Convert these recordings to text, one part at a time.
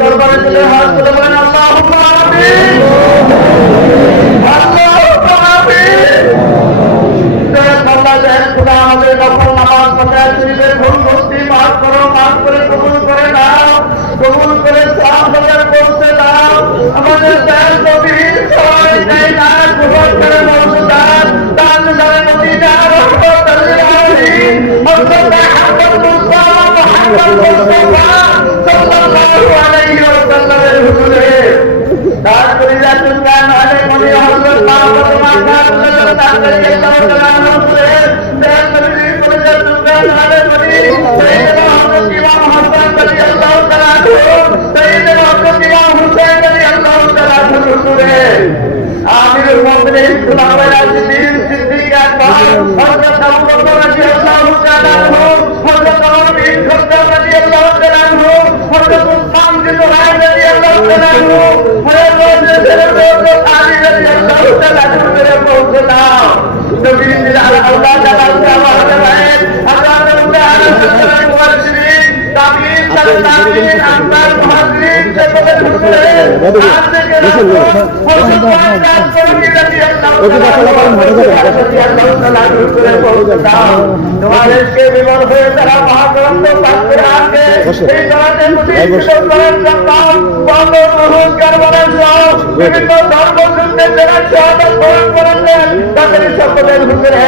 দরবারে দিলে হাত করে বলেন আল্লাহ আলাইহি ওয়াসাল্লাম এর হুজুরে তোমাদেরকে বিমল হয়ে তারা মহাগ্রন্থ থাকতে আসে সেই জগতে প্রতিষ্ঠিত করার জন্য বিভিন্ন সহায়তা গ্রহণ করেছেন তাদের সকলের হুজুরে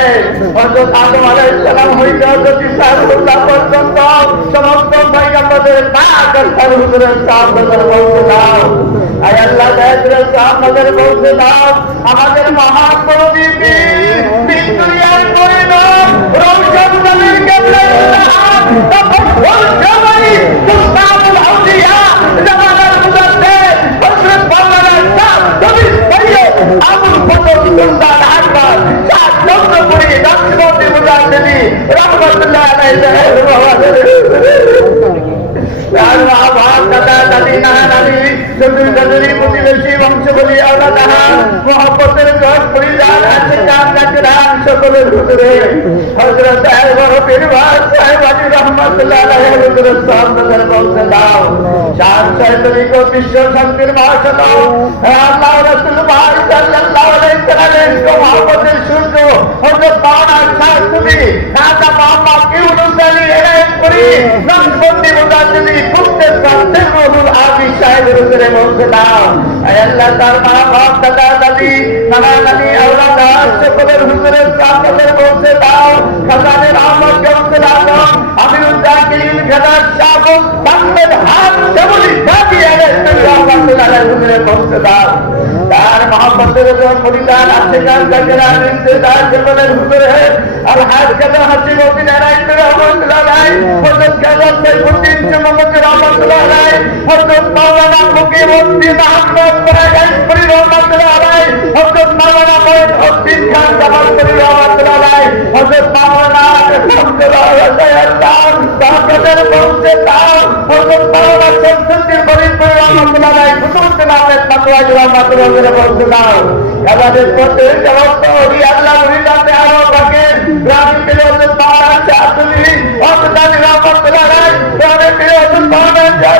হযরত আদম আলাইহিস সালাম হইতে হযরত ঈসা আলাইহিস পর্যন্ত, সমস্ত পয়গম্বরদের পাক আর হুজুরের দাও। আমাদের নবীর কেবলা মহব্বতের ঘর পরিবার আছে কাম কাজরান সকলের হুজুরে হযরত সাহেব বড় পীরবার সাহেব আলী রহমাতুল্লাহ আলাইহি হুজুরের সামনে পৌঁছে দাও শান সাহেবী কো বিশ্ব শান্তির মহাসত আল্লাহ রাসূল ভাই সাল্লাল্লাহু আলাইহি সাল্লামের কো মহব্বতের সূর্য হযরত মাওলানা শাহ তুমি নাতা মোহাম্মদ ইউনুস আলী এনায়েত করি নকশবন্দি মুজাদ্দিদি কুত্তের সাথে রহুল আবি পৌঁছে দাও আল্লাহ তার মা বাপ দাদা দাদি নানা নানি আওলাদ সকলের হুজুরের সামনে পৌঁছে দাও খাজানের আহমদ গৌসুল আজম আমিরুল জাকির খাজার শাহ বাংলার হাত যেমনই জাতি এনে রহমাতুল্লাহ হুজুরে পৌঁছে দাও তার মহব্বতের জন পরিবার আছে হযরত মাওলানা মুকিমউদ্দিন আহমদ পরাগাইপুরি রহমতুল্লাহ আলাই হযরত মাওলানা মঈন উদ্দিন খান জামালপুরি রহমতুল্লাহ আলাই হযরত মাওলানা আলহামদুলিল্লাহ আল্লাহ তাকদের পৌঁছে দাও হযরত মাওলানা শামসুদ্দিন ফরিদপুরি রহমতুল্লাহ আলাই ওলি আল্লাহ হযরত আলী রহমতুল্লাহ আলাই গ্রামীণ মিলে হযরত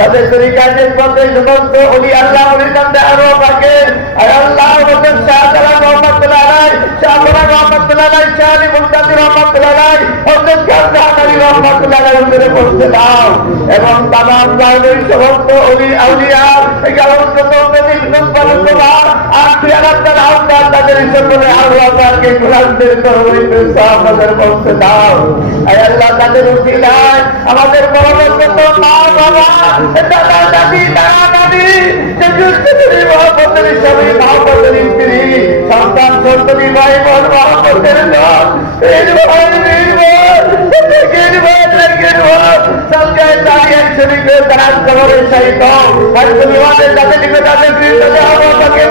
তাদের তরিকাদের পথে সমস্ত ওলি আল্লাহ ওলির নামে আরও থাকে আর আল্লাহ হযরত শাহজালাল রহমতুল্লাহ আলাই শাহজালাল রহমতুল্লাহ আলাই শাহ আলী মুস্তাফি রহমতুল্লাহ আলাই হযরত গাজী আলী আমাদের দাদা দাদি দাদা সন্তান সন্ততি ভাই বোন মহাপতের লোক এই ভাই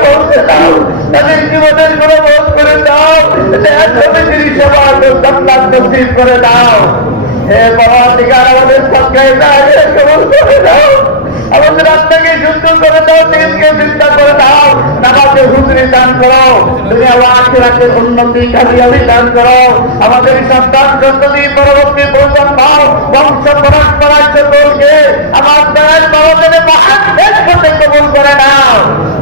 পৌঁছে দাও তাদের জীবনের কোনো বোধ করে দাও সেবা সন্তান তসিল করে দাও হে পরাধিকার আমাদের সঙ্গে কবল করে দাও আমাদের আত্মাকে শুদ্ধ করে দাও দিনকে চিন্তা করে দাও, নামাজে হুজুরি দান করো তুমি আবার আখেরাতের উন্নতি কামিয়াবি দান করো, আমাদের সন্তান সন্ততি পরবর্তী প্রজন্ম বংশ পরম্পরা সকলকে আমার দয়াল বাবাদের মহান দেশ হতে কবুল করে নাও।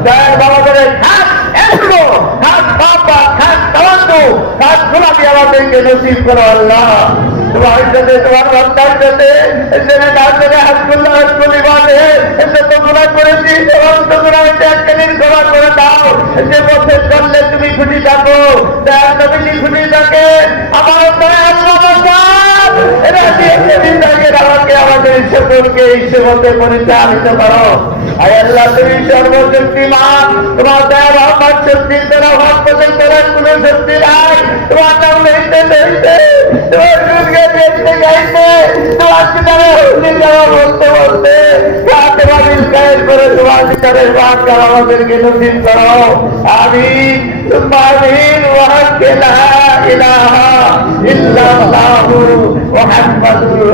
দয়াল বাবাদের খাস এসো খাস বাবা, খাস তাওয়াক্কু খাস গোলামি আমাদেরকে নসিব করো আল্লাহ। সাথে তোমার রক্তার সাথে এখানে ডাক করে হাসগুল্লা হাসগুলি বাঁধে। এসে তো গুণা করেছি সমস্ত গুণা হচ্ছে একদিন ক্ষমা করে দাও। যে পথে চললে তুমি খুশি থাকো। থাকে। আমার আমাকে আমাদের সকলকে এই সেবতে পরিচালিত করো আয় আল্লাহ তুমি সর্বশক্তিমান তোমার দয়া রহমান শক্তি তোরা ভাব বলে তোরা কোনো শক্তি নাই তোমার নাম লইতে লইতে তোমার দুর্গে দেখতে গাইতে তোমার পিতারে হইতে যাওয়া বলতে বলতে কাতে বাবিল কায়ের করে তোমার পিতারের বাদ করা আমাদেরকে নসিব করো আমি তোমার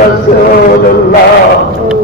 রাসূলুল্লাহ